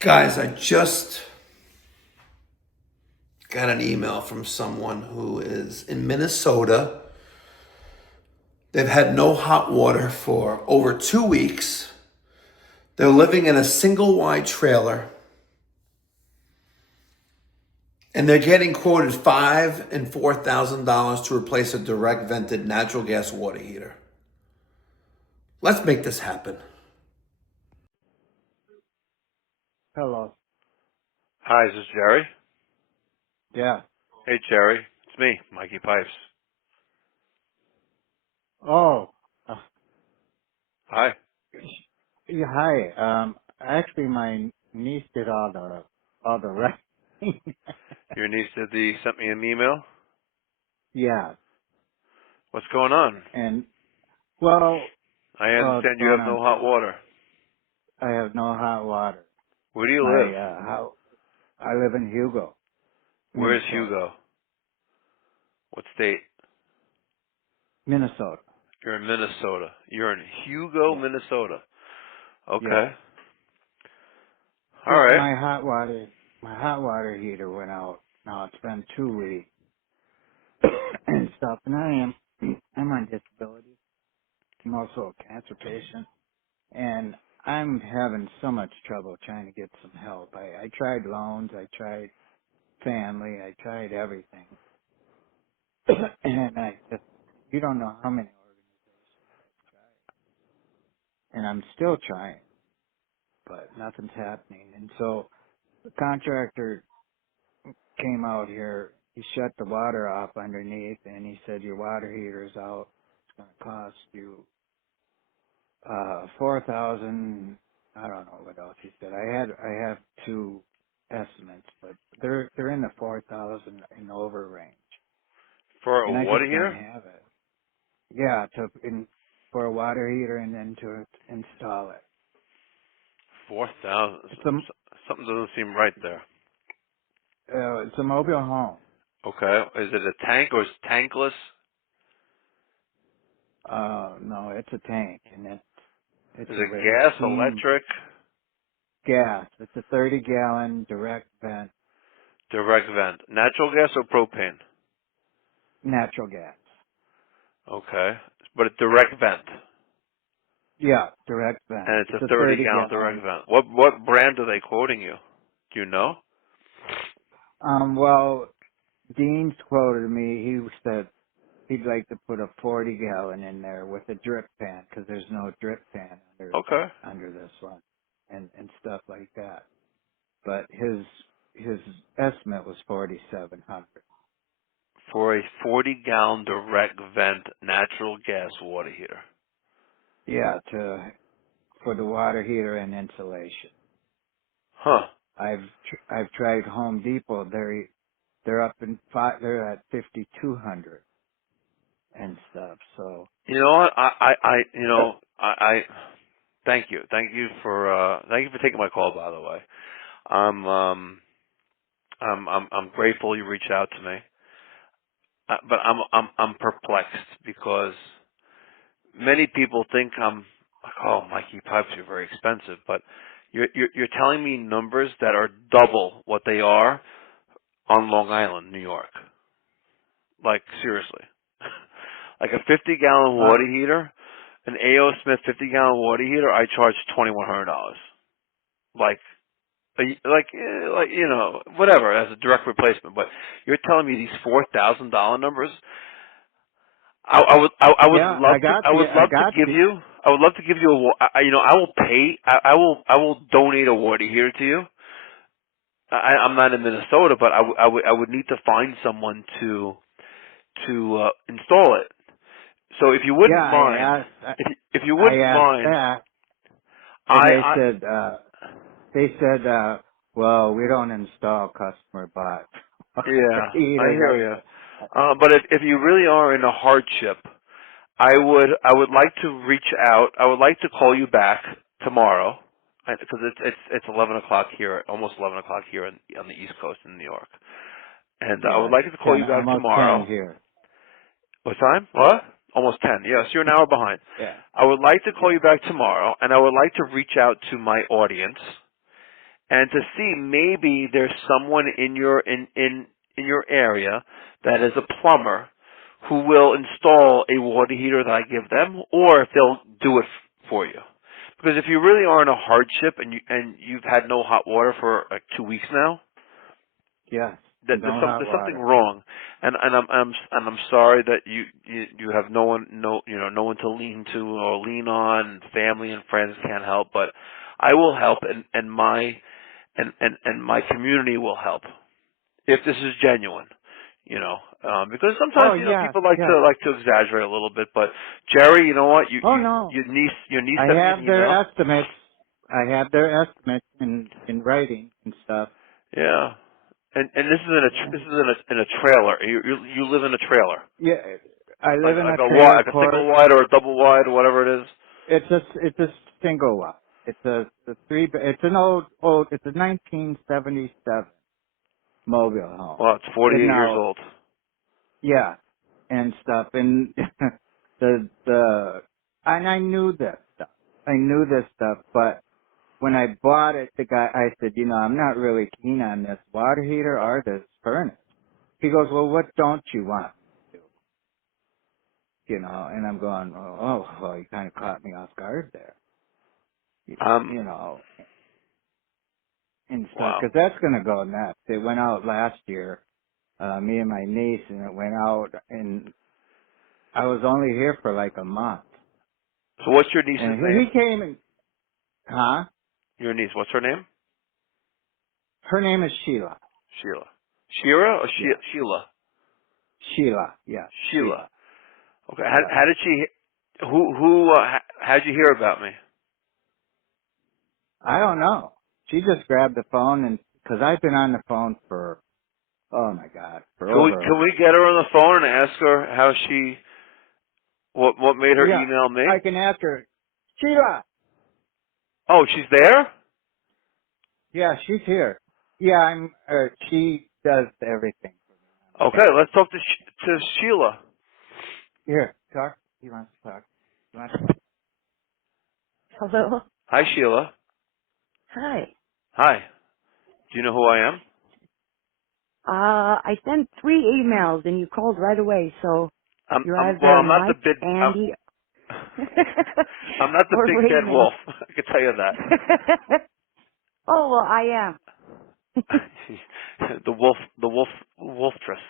Guys, I just got an email from someone who is in Minnesota. They've had no hot water for over 2 weeks. They're living in a single wide trailer and they're getting quoted $5,000 and $4,000 to replace a direct vented natural gas water heater. Let's make this happen. Hello. Hi, is this Jerry? Yeah. Hey, Jerry. It's me, Mikey Pipes. Oh. Hi. Yeah, hi. Actually, my niece did all the writing. Your niece sent me an email. Yeah. What's going on? And well, I it's understand you going have on no hot too. water. I have no hot water. Where do you My live? how I live in Hugo, Where's Minnesota. Hugo? What state? Minnesota. You're in Minnesota. You're in Hugo, Yeah. Minnesota. Yeah. Okay. All Well, right. my hot water heater went out. Now it's been 2 weeks and stuff, and I'm on disability. I'm also a cancer patient. And I'm having so much trouble trying to get some help. I tried loans, I tried family, I tried everything. And you don't know how many organizations I've tried. And I'm still trying, but nothing's happening. And so the contractor came out here, he shut the water off underneath and he said, your water heater's out. It's going to cost you 4,000. I don't know what else he said. I have two estimates, but they're in the 4,000 and over range, For a and I water just can't heater? have it. Yeah, for a water heater and then to install it. 4,000. It's Something doesn't seem right there. a mobile home. Okay. Is it a tank or is it tankless? No, it's a tank, and it's Is a it gas, steam electric, gas. It's a 30-gallon direct vent direct vent? Natural gas or propane? natural gas. Okay. But a direct vent. Yeah, direct vent. And it's It's a a 30 gallon direct 30-gallon. vent. What brand are they quoting you? Do you know? Well, Dean's quoted me. He said he'd like to put a 40-gallon in there with a drip pan because there's no drip pan Okay. under this one, and stuff like that. But his estimate was 4,700. For a 40 gallon direct vent natural gas water heater. Yeah, for the water heater and insulation. Huh. I've tried Home Depot. They're up in they're at 5,200 and stuff. So You know what? I thank you. Thank you for taking my call, by the way. I'm grateful you reached out to me. But I'm perplexed because many people think I'm like, oh, Mikey Pipes are very expensive, but you're telling me numbers that are double what they are on Long Island, New York. Like seriously, like a 50-gallon uh, water heater, an A.O. Smith 50-gallon water heater, I charge $2,100. Like, like whatever as a direct replacement. But you're telling me these $4,000 numbers? yeah, I would love to give you I will pay, I will donate a water heater to you. I'm not in Minnesota, but I would need to find someone to install it. So if you Yeah, wouldn't mind, if you I wouldn't asked mind, that, and I they said, well, we don't install customer bought yeah, I heaters. hear you. But if you really are in a hardship, I would like to reach out. I would like to call you back tomorrow because it's 11 o'clock here, almost 11 o'clock here on the East Coast in New York, and I Yeah, would like to it's call you back almost 10 tomorrow. here. What time? What? Almost 10. Yes, you're an hour behind. Yeah, I would like to call yeah, you back tomorrow, and I would like to reach out to my audience and to see maybe there's someone in your area that is a plumber who will install a water heater that I give them, or if they'll do it for you. Because if you really are in a hardship and you've had no hot water for like 2 weeks now, Yes. that No hot there's something water. wrong, and I'm sorry that you have no one to lean to or lean on. Family and friends can't help, but I will help, and my community will help if this is genuine. Because sometimes Oh, yes, people yes. like to exaggerate a little bit. But Jerry, you know what? Oh, no. Your niece I sent me have an their email. estimates. I have their estimates in writing and stuff. Yeah, and this is Yeah. in a trailer. You live in a trailer, Yeah. I like live in a trailer like a single court. wide or a double wide or whatever it is. It's a single one. It's an old, it's a 1977 mobile home. Well, it's 48 And years now, old. yeah, and stuff. And and I knew this stuff. I knew this stuff, but when I bought it, I said, I'm not really keen on this water heater or this furnace. He goes, well, what don't you want to do? And I'm going, well, you kind of caught me off guard there. You know, and stuff, Wow. because that's going to go next. It went out last year, me and my niece, and it went out, and I was only here for like a month. So what's your niece's And name? he came and, huh? Your niece. What's her name? Her name is Sheila. Sheila. Shira or Yeah. Sheila? Sheila. Yeah. Sheila. Sheila. Okay. Yeah. How did she? How'd you hear about me? I don't know. She just grabbed the phone and, cause I've been on the phone for, oh my God, for Can over, we get her on the phone and ask her how what made her yeah, email me? I can ask her, Sheila! Oh, she's there? Yeah, she's here. Yeah, she does everything for me on the Okay, phone. let's talk to Sheila. Here, talk. He wants to talk. You want to? Hello. Hi, Sheila. Hi. Hi. Do you know who I am? I sent 3 emails and you called right away, so you're either I'm not the Mike, big Andy, I'm not the or big bad Raymond. wolf. I can tell you that. Oh, well, I am. The wolftress.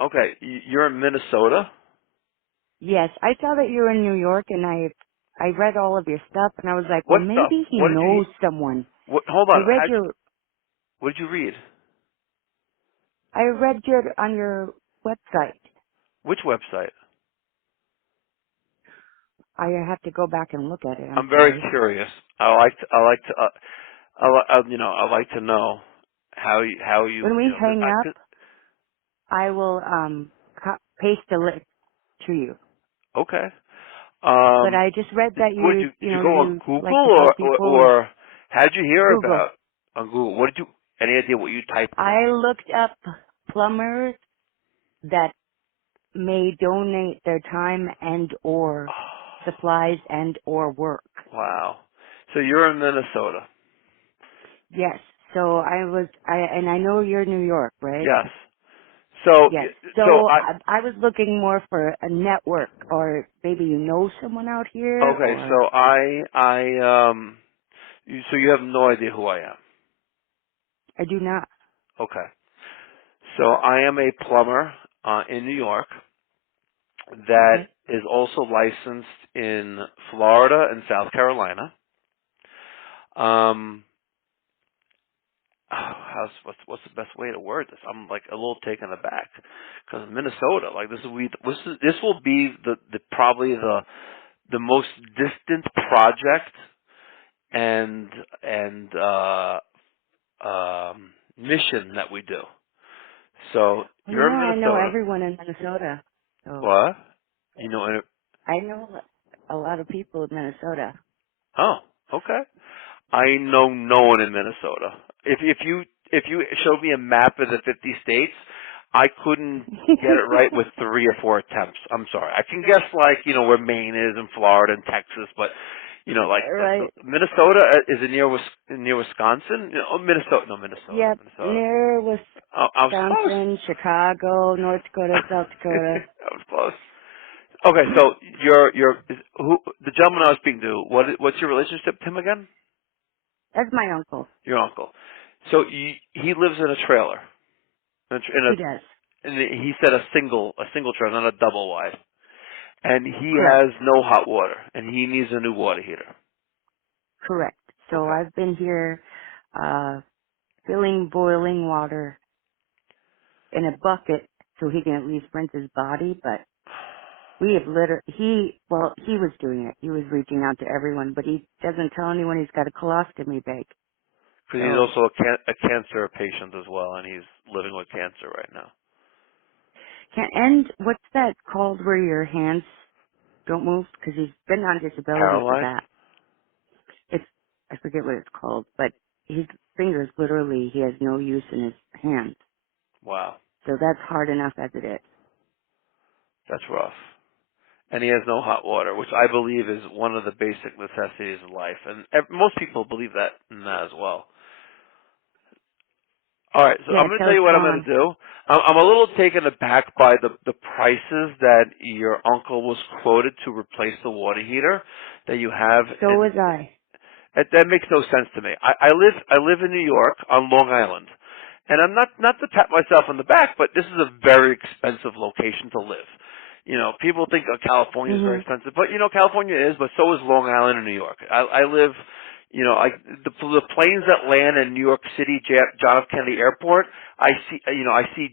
Okay, you're in Minnesota. Yes, I saw that you were in New York and I read all of your stuff and I was like, well, What stuff? maybe he What did you? knows someone. Hold I on. read your, What did you read? on your website. Which website? I have to go back and look at it. I'm I'm very sorry. curious. I like to know how When we cause hang up, I will paste a link to you. okay. But I just read that Did you go on you like to Google help people. or how'd you hear Google. about on Google? What did you? Any idea what you typed in? I looked up plumbers that may donate their time and or supplies and or work. Wow. So you're in Minnesota. Yes. So and I know you're New York, right? Yes. So Yes. so So I I was looking more for a network, or maybe you know someone out here, okay. or So so you have no idea who I am. I do not. Okay. So I am a plumber in New York that Okay. is also licensed in Florida and South Carolina. Um, what's the best way to word this? I'm like a little taken aback because Minnesota, like this will be the probably the most distant project and mission that we do. So Well, you're in I know Minnesota. everyone in Minnesota, so What? You know, I know a lot of people in Minnesota. oh, okay. I know no one in Minnesota. If you showed me a map of the 50 states, I couldn't get it right with 3 or 4 attempts. I'm sorry. I can guess like, where Maine is and Florida and Texas, but You know, like Right. Minnesota is it near Wisconsin? You know, oh, Minnesota, no, Minnesota, Yep. Minnesota. Near I was close. Wisconsin, Chicago, North Dakota, South Dakota. I was close. Okay, so who the gentleman I was speaking to? What's your relationship to him again? That's my uncle. Your uncle. So he lives in a trailer, He does. he said a single trailer, not a double wide, and he Correct. has no hot water, and he needs a new water heater. Correct. So Okay. I've been here, filling boiling water in a bucket so he can at least rinse his body, but we have he was doing it. He was reaching out to everyone, but he doesn't tell anyone he's got a colostomy bag. Because he's So, also a cancer patient as well, and he's living with cancer right now. and what's that called where your hands don't move? Because he's been on disability for Paralyzed? that. I forget what it's called, but his fingers literally, he has no use in his hands. Wow, So that's hard enough as it is. that's rough. And he has no hot water, which I believe is one of the basic necessities of life, and most people believe that in that as well. All right, so Yeah, I'm going to till tell you it's what I'm going gone. to do. I'm a little taken aback by the prices that your uncle was quoted to replace the water heater that you have. So was I. That makes no sense to me. I live in New York on Long Island, and I'm not to pat myself on the back, but this is a very expensive location to live. You know, people think California is very Mhm. expensive, but you know California is, but so is Long Island and New York. I live, you know, the planes that land in New York City, John F. Kennedy Airport. I see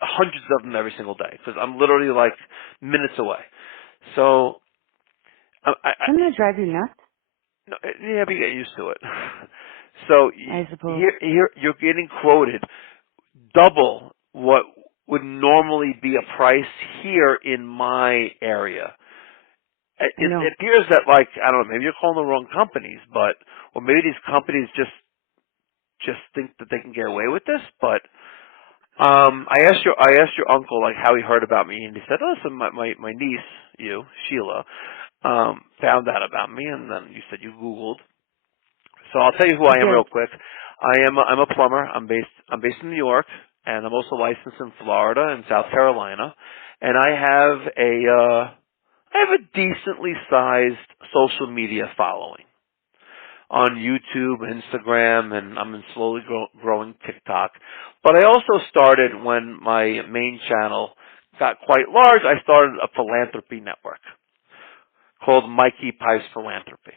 hundreds of them every single day because I'm literally like minutes away. So Doesn't that drive you nuts? no, yeah, but you get used to it. So I suppose. here you're getting quoted double what would normally be a price here in my area. I know. It appears that, like, I don't know, maybe you're calling the wrong companies, but or maybe these companies just think that they can get away with this. But I asked your uncle like how he heard about me, and he said, "Oh, listen, my niece, Sheila, found out about me, and then you said you Googled." So I'll tell you who I I am real did. quick. I'm a plumber. I'm based in New York, and I'm also licensed in Florida and South Carolina. And I have a decently sized social media following on YouTube, Instagram, and I'm slowly growing TikTok. But I also started when my main channel got quite large. I started a philanthropy network called Mikey Pipes Philanthropy.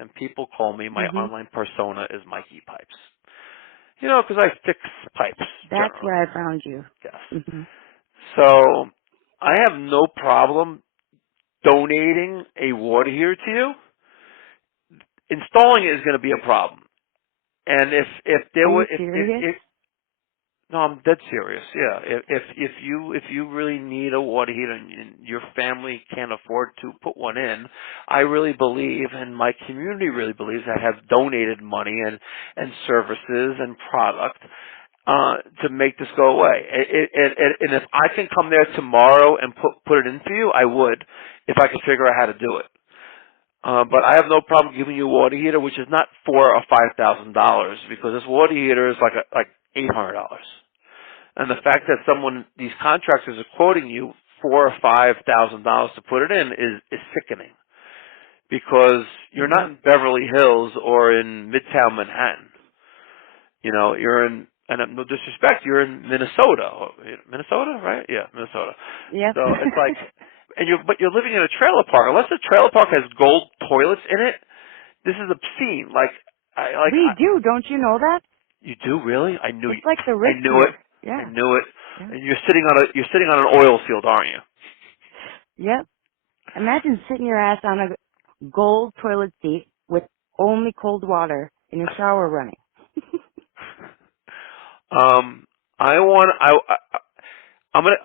And people call me, my Mhm. online persona is Mikey Pipes. You know, because I fix pipes, That's generally. where I found you. Yes. Mhm. So, I have no problem donating a water heater to you. Installing it is going to be a problem. And if there Are were, you serious? if no, I'm dead serious. Yeah, if you really need a water heater and your family can't afford to put one in, I really believe, and my community really believes, I have donated money and services and product to make this go away. And if I can come there tomorrow and put it in for you, I would, if I could figure out how to do it. But I have no problem giving you a water heater, which is not $4,000 or $5,000, because this water heater is like $800. And the fact that these contractors are quoting you $4,000 or $5,000 to put it in is sickening, because you're not Yep. in Beverly Hills or in Midtown Manhattan. You know, you're in, and no disrespect, you're in Minnesota. Minnesota, right? Yeah, Minnesota. Yep. So it's like, but you're living in a trailer park. Unless the trailer park has gold toilets in it, this is obscene. We do. Don't you know that? You do really? I knew It's like the I rich knew it. here. I Yeah. knew it. Yeah. And you're sitting on an oil field, aren't you? Yep. Imagine sitting your ass on a gold toilet seat with only cold water in a shower running. I want. I'm gonna.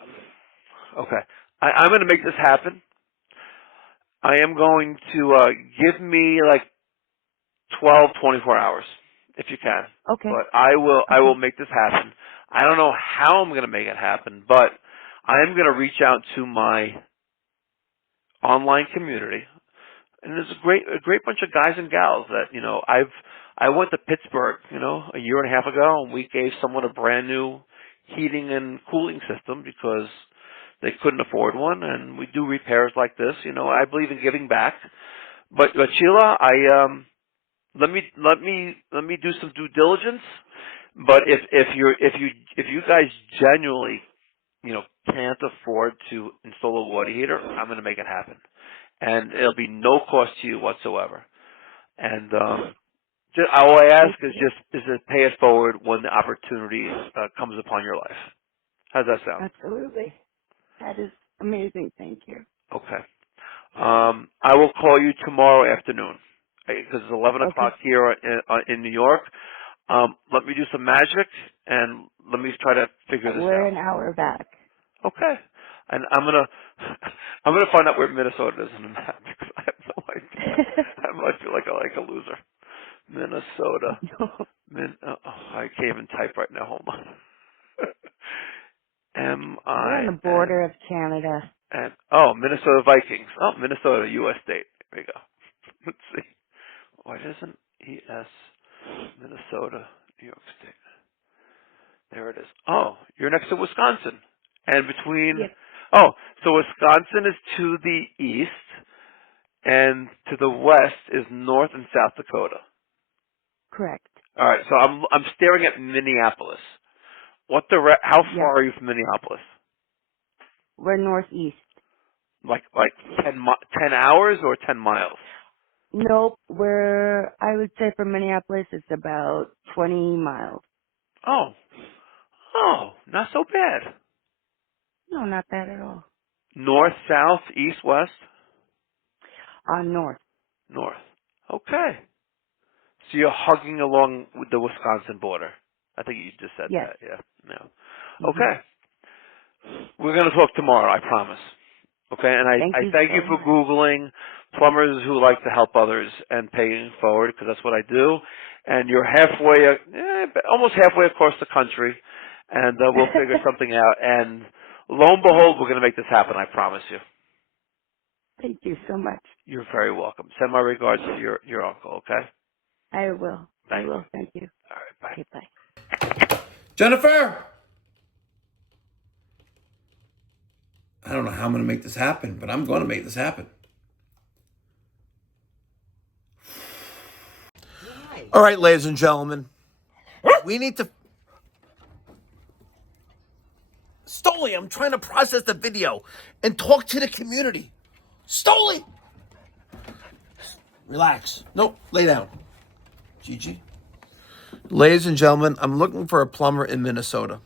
Okay. I'm gonna make this happen. I am going to give me like 12, 24 hours, if you can. Okay. But I will Okay. make this happen. I don't know how I'm gonna make it happen, but I am gonna reach out to my online community. And there's a great bunch of guys and gals that, I went to Pittsburgh, a year and a half ago, and we gave someone a brand new heating and cooling system because they couldn't afford one, and we do repairs like this. I believe in giving back. But Sheila, let me do some due diligence. But if you guys genuinely, can't afford to install a water heater, I'm going to make it happen, and it'll be no cost to you whatsoever. And all I ask is to pay it forward when the opportunity comes upon your life. How's that sound? Absolutely. That is amazing. Thank you. Okay. I will call you tomorrow afternoon because it's 11 o'clock here in New York. Let me do some magic and let me try to figure this out. We're an hour back. Okay. And I'm gonna find out where Minnesota is in the map because I have no idea. I might feel like a loser. Minnesota. I can't even type right now. Hold on. We're on the border of Canada. Minnesota Vikings. Oh, Minnesota, U.S. state. There you go. Let's see. Why doesn't ES Minnesota, New York State? There it is. Oh, you're next to Wisconsin. And between... Yes. Oh, so Wisconsin is to the east, and to the west is North and South Dakota. Correct. All right, so I'm staring at Minneapolis. How far are you from Minneapolis? We're northeast. Like 10 hours or 10 miles? Nope. I would say from Minneapolis, it's about 20 miles. Oh, not so bad. No, not bad at all. North, south, east, west? North. North. Okay. So you're hugging along with the Wisconsin border. I think you just said Yes. that, yeah. No. Mm-hmm. Okay. We're going to talk tomorrow, I promise. Okay, and I thank you for Googling plumbers who like to help others and paying forward, because that's what I do. And you're almost halfway across the country, and we'll figure something out. And lo and behold, we're going to make this happen, I promise you. Thank you so much. You're very welcome. Send my regards to your uncle, okay? I will. Thank you. Thank you. All right, bye. Okay, bye. Jennifer! I don't know how I'm going to make this happen, but I'm going to make this happen. All right, ladies and gentlemen. We need to... Stoli, I'm trying to process the video and talk to the community. Stoli! Relax. Nope, lay down. Gigi? Ladies and gentlemen, I'm looking for a plumber in Minnesota.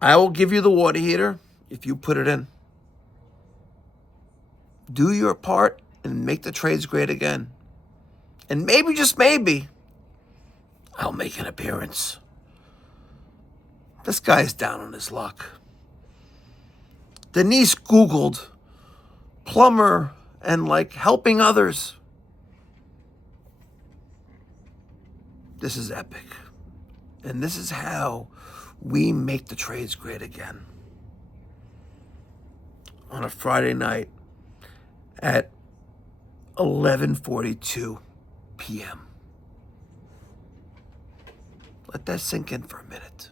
I will give you the water heater if you put it in. Do your part and make the trades great again. And maybe, just maybe, I'll make an appearance. This guy's down on his luck. Denise Googled plumber and helping others. This is epic. And this is how we make the trades great again. On a Friday night at 11:42 p.m. Let that sink in for a minute.